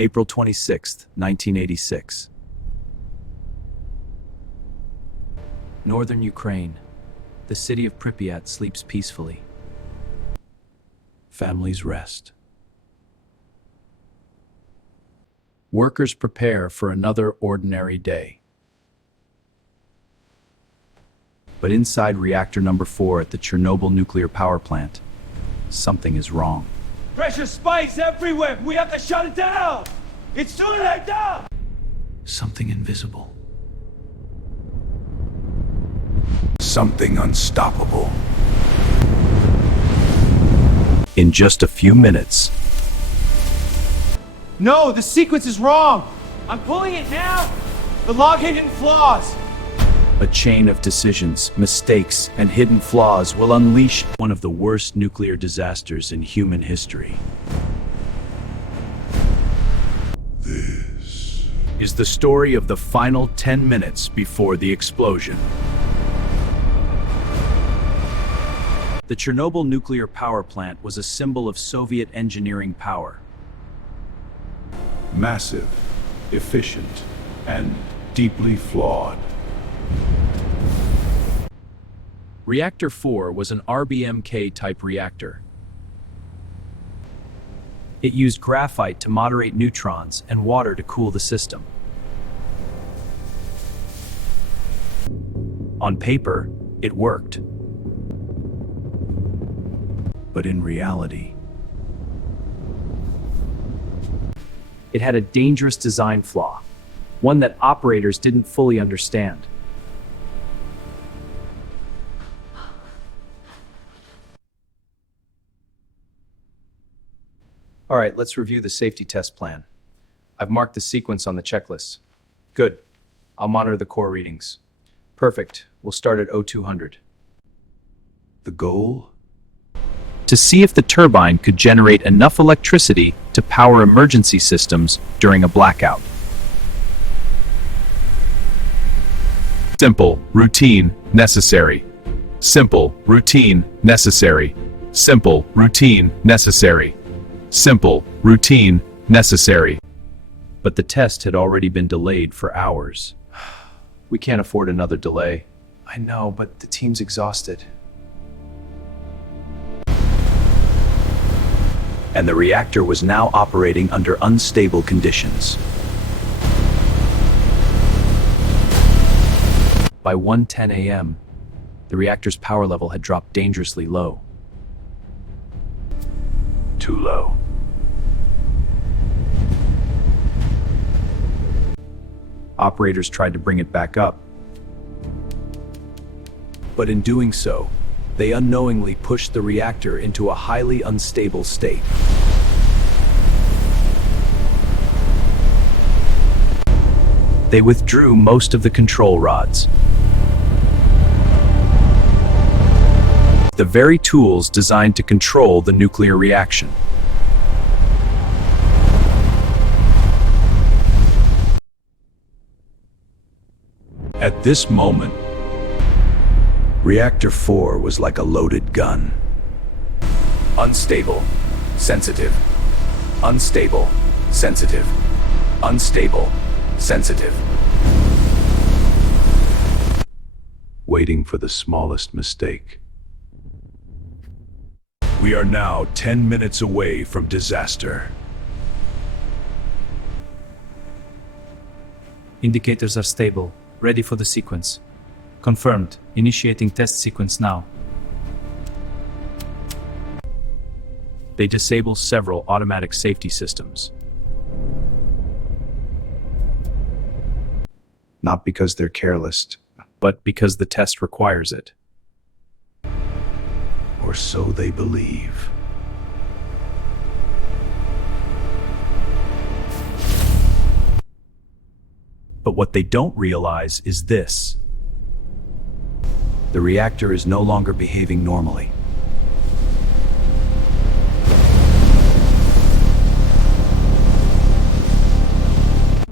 April 26, 1986. Northern Ukraine. The city of Pripyat sleeps peacefully. Families rest. Workers prepare for another ordinary day. But inside reactor number 4 at the Chernobyl Nuclear Power Plant, something is wrong. Pressure spikes everywhere! We have to shut it down! It's too late now! Something invisible. Something unstoppable. In just a few minutes, No, the sequence is wrong! I'm pulling it now! The log hidden flaws! a chain of decisions, mistakes, and hidden flaws will unleash one of the worst nuclear disasters in human history. This Is the story of the final 10 minutes before the explosion. The Chernobyl nuclear power plant was a symbol of Soviet engineering power. massive, efficient, and deeply flawed. Reactor 4 was an RBMK type reactor. It used graphite to moderate neutrons and water to cool the system. On paper, it worked. But in reality, it had a dangerous design flaw, one that operators didn't fully understand. All right, let's review the safety test plan. I've marked the sequence on the checklist. Good. I'll monitor the core readings. Perfect. We'll start at 0200. The goal? To see if the turbine could generate enough electricity to power emergency systems during a blackout. Simple, routine, necessary. Simple, routine, necessary. Simple, routine, necessary. Simple, routine, necessary. But the test had already been delayed for hours. We can't afford another delay. I know, but the team's exhausted. And the reactor was now operating under unstable conditions. By 1:10 a.m., the reactor's power level had dropped dangerously low. Too low. Operators tried to bring it back up. But in doing so, they unknowingly pushed the reactor into a highly unstable state. They withdrew most of the control rods. The very tools designed to control the nuclear reaction. At this moment, Reactor 4 was like a loaded gun. Unstable, sensitive. Unstable, sensitive. Unstable, sensitive. Waiting for the smallest mistake. We are now 10 minutes away from disaster. Indicators are stable, ready for the sequence. Confirmed. Initiating test sequence now. They disable several automatic safety systems. Not because they're careless, but because the test requires it. Or so they believe. But what they don't realize is this. The reactor is no longer behaving normally.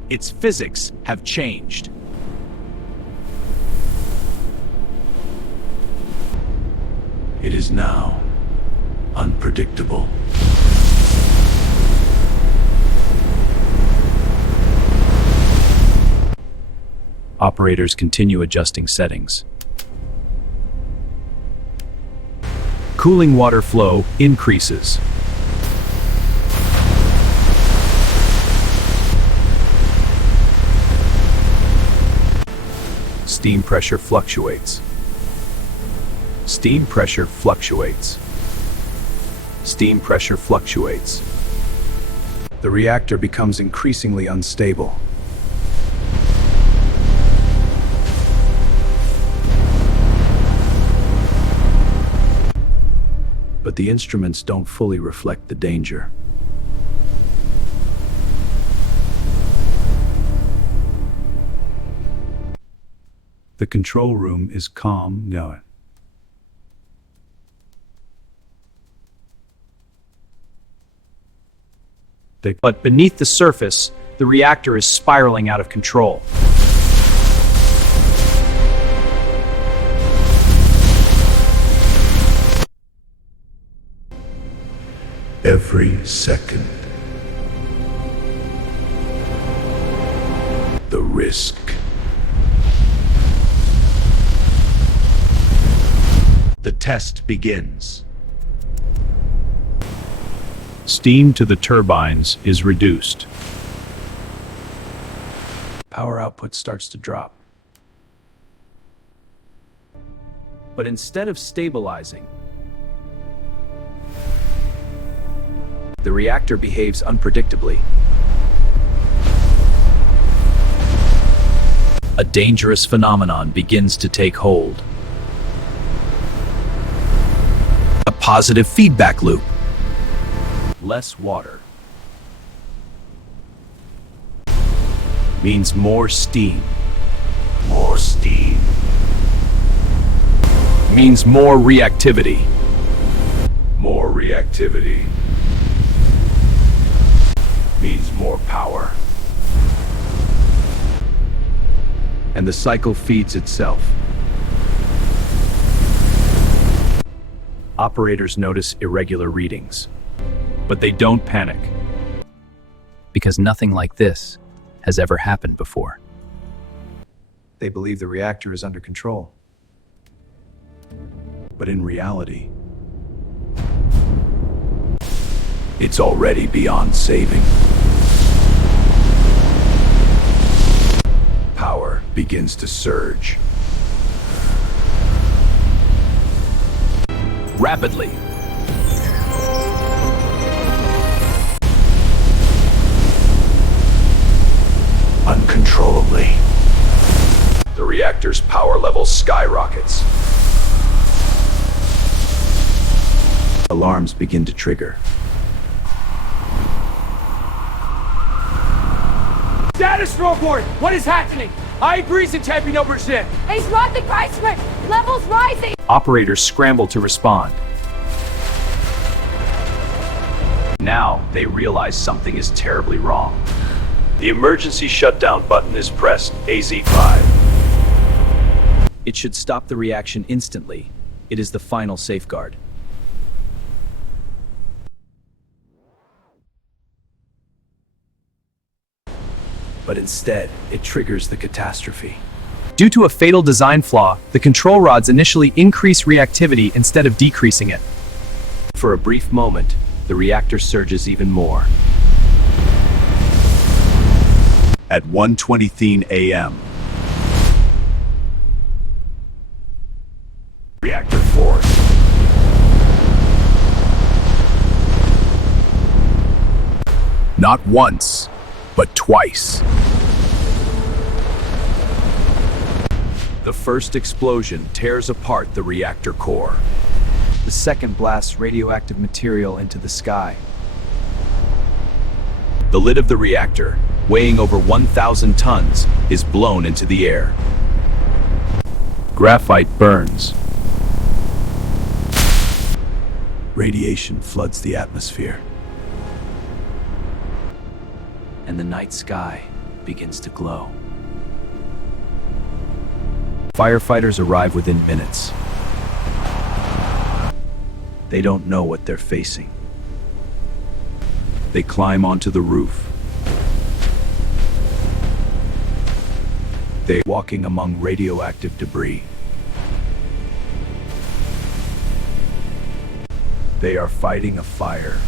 Its physics have changed. It is now unpredictable. Operators continue adjusting settings. Cooling water flow increases. Steam pressure fluctuates. Steam pressure fluctuates. Steam pressure fluctuates. The reactor becomes increasingly unstable. But the instruments don't fully reflect the danger. The control room is calm now. But beneath the surface, the reactor is spiraling out of control. Every second. The risk. The test begins. Steam to the turbines is reduced. Power output starts to drop. But instead of stabilizing, the reactor behaves unpredictably. A dangerous phenomenon begins to take hold. A positive feedback loop. Less water means more steam. More steam. Means more reactivity. More reactivity. Means more power. And the cycle feeds itself. Operators notice irregular readings, but they don't panic. Because nothing like this has ever happened before. They believe the reactor is under control. But in reality, it's already beyond saving. Power begins to surge. Rapidly. Uncontrollably. The reactor's power level skyrockets. Alarms begin to trigger. Status report! What is happening? I Tempi number 6. Es rate Kreisler! Levels rising! Operators scramble to respond. Now they realize something is terribly wrong. The emergency shutdown button is pressed, AZ5. It should stop the reaction instantly. It is the final safeguard. But instead, it triggers the catastrophe. Due to a fatal design flaw, the control rods initially increase reactivity instead of decreasing it. For a brief moment, the reactor surges even more. At 1:20 a.m. Reactor force. Not once, but twice. The first explosion tears apart the reactor core. The second blasts radioactive material into the sky. The lid of the reactor, weighing over 1,000 tons, is blown into the air. Graphite burns. Radiation floods the atmosphere. And the night sky begins to glow. Firefighters arrive within minutes. They don't know what they're facing. They climb onto the roof. They walking among radioactive debris. They are fighting a fire.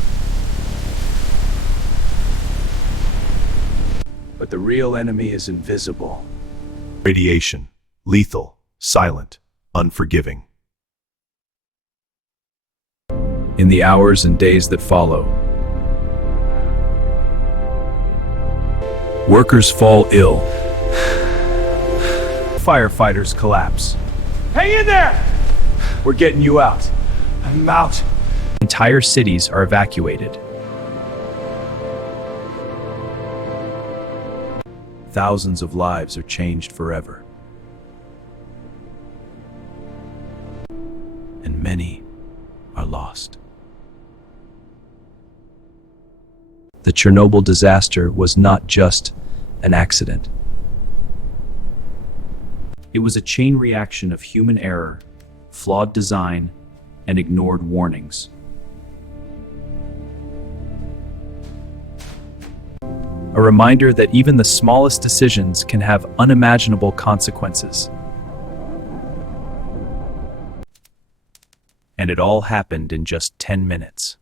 But the real enemy is invisible. Radiation. Lethal. Silent. Unforgiving. In the hours and days that follow, workers fall ill. Firefighters collapse. Hang in there! We're getting you out. I'm out. Entire cities are evacuated. Thousands of lives are changed forever. And many are lost. The Chernobyl disaster was not just an accident. It was a chain reaction of human error, flawed design, and ignored warnings. A reminder that even the smallest decisions can have unimaginable consequences. And it all happened in just 10 minutes.